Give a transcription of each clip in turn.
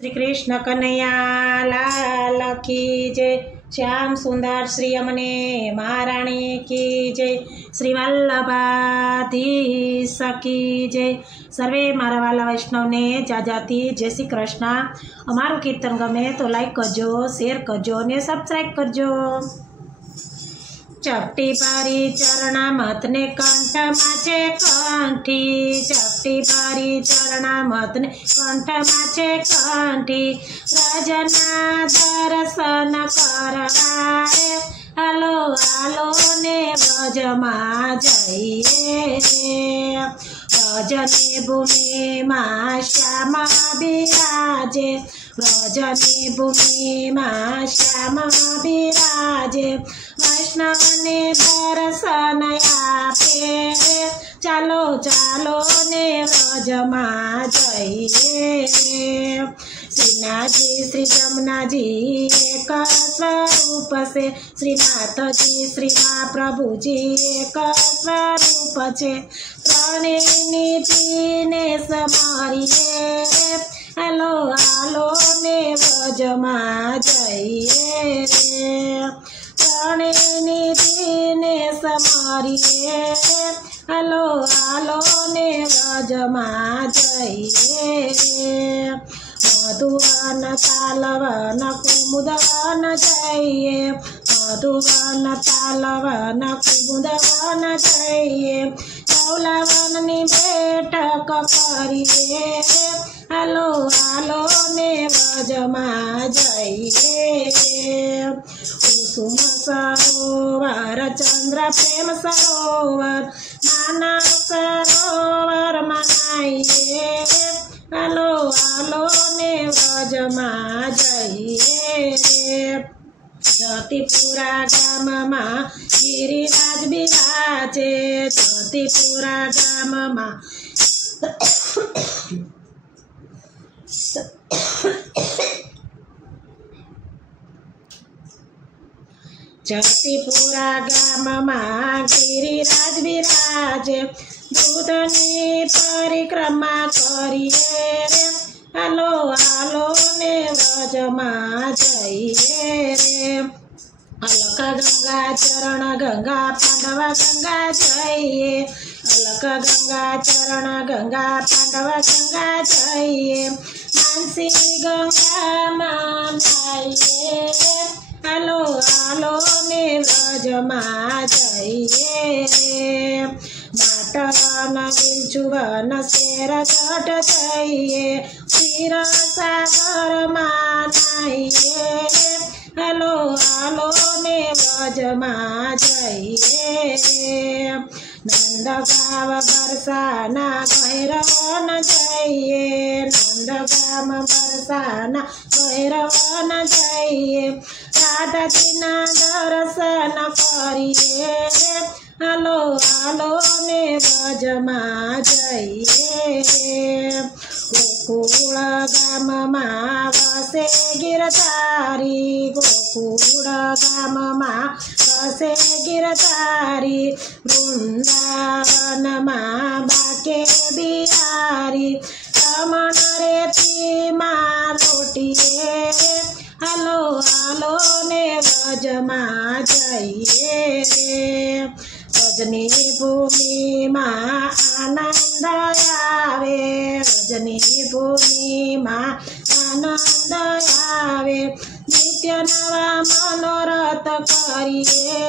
श्री कृष्ण कन्हैया लाल की जय। श्याम सुंदर श्री अमने महाराणी की जय। श्री वल्लभाधीश की जय। सर्वे मारा वाला वैष्णव ने जाजाती जय श्री कृष्ण। अमारू कीर्तन गमे तो लाइक करजो, शेर करजो ने सब्सक्राइब करजो। चपटी पारी चरणा मत ने कंठ माचे कंठी, चपटी पारी चरणा मत ने कंठ माचे कंठी। रजना दर्शन करवाए हालो हालो ने व्रजमा जइए। व्रजनी भूमि मां श्याम बिराजे, व्रजनी भूमि मां श्याम बिराजे। वैष्णव ने दर्शन आपे चालो चालो ने व्रजमा जइए। श्रीनाथजी श्री जमुनाजी एक स्वरूप से, श्रीनाथ जी श्री महाप्रभु जी एक स्वरूप छे। त्रणेय ने समारिए हालो हालो ने व्रजमा जइए। त्रणेय ने समारिए हालो हालो ने व्रजमा जइए। मधुवन तालवन कुमुदवन जइए, मधुवन तालवन कुमुदवन जइए। चौलावन नि बैठक करिए हालो हालो ने व्रजमा जइए। कुसुम सरोवर चंद्र प्रेम सरोवर मानस सरोवर मनाइए हालो हालो ने व्रजमा जइए। जतिपुरा गाम मां गिरिराज बिराजे, जतिपुरा गाम मां जतिपुरा गाम मां गिरिराज बिराजे। दूधनी परिक्रमा करिए हालो हालो ने व्रजमा जइए। अलक गंगा चरण गंगा पांडव गंगा जइए, अलक गंगा चरण गंगा पांडव गंगा जइए। मानसी गंगा मानाइए हालो हालो ने व्रजमा जइए। माटन विलचुवन शेर चट जइए, क्षीर सागर मानाइए हालो हालो ने व्रजमा जइए। नंदगाम बरसाना भैरवन जइए, नंदगाम बरसाना भैरवन जइए। राधा जी दर्शन करिए हालो हालो ने व्रजमा जइए। गोकुल गाम मां बसे गिरधारी, गोकुल गाम मां बसे गिरधारी। वृंदावन मां बाके बिहारी, रमण रेती मां लोटिए हालो हालो ने व्रजमा जइए। रजनी भूमि मां आनंद आवे, रजनी भूमि मां आनंद आवे। नित्य नवा मनोरथ करिए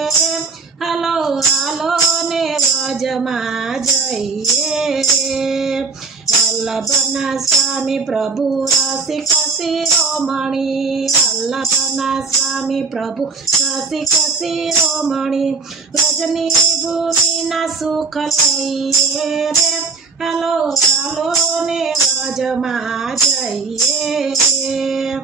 हालो हालो ने व्रजमा जइए। वल्लभना स्वामी प्रभु रसिक शिरोमणि, वल्लभना स्वामी प्रभु रसिक शिरोमणि। रजनी भूमि ना सुख लइए रे हालो हालो ने व्रजमा जइए।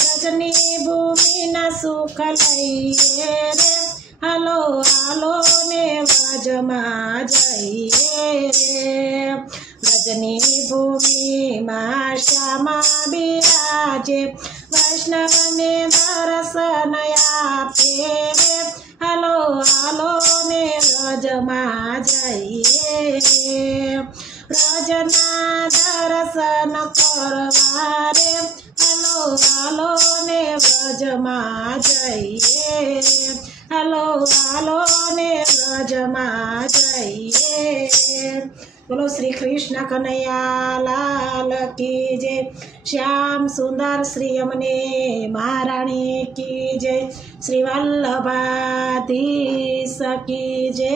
रजनी भूमि ना सुख लइए रे हालो हालो ने व्रजमा जइए। रजनी भूमि मां श्याम बिराजे, वैष्णव ने दर्शन आपे हालो हालो ने व्रजमा जइए। व्रजना दर्शन करवारे જઈએ, હાલો હાલો ને વ્રજમાં જઈએ। બોલો શ્રી કૃષ્ણ કનૈયા લાલ કી જય, શ્યામ સુંદર શ્રી અમને મહારાણી કી જય, શ્રી વલ્લભાધીશ કી જય।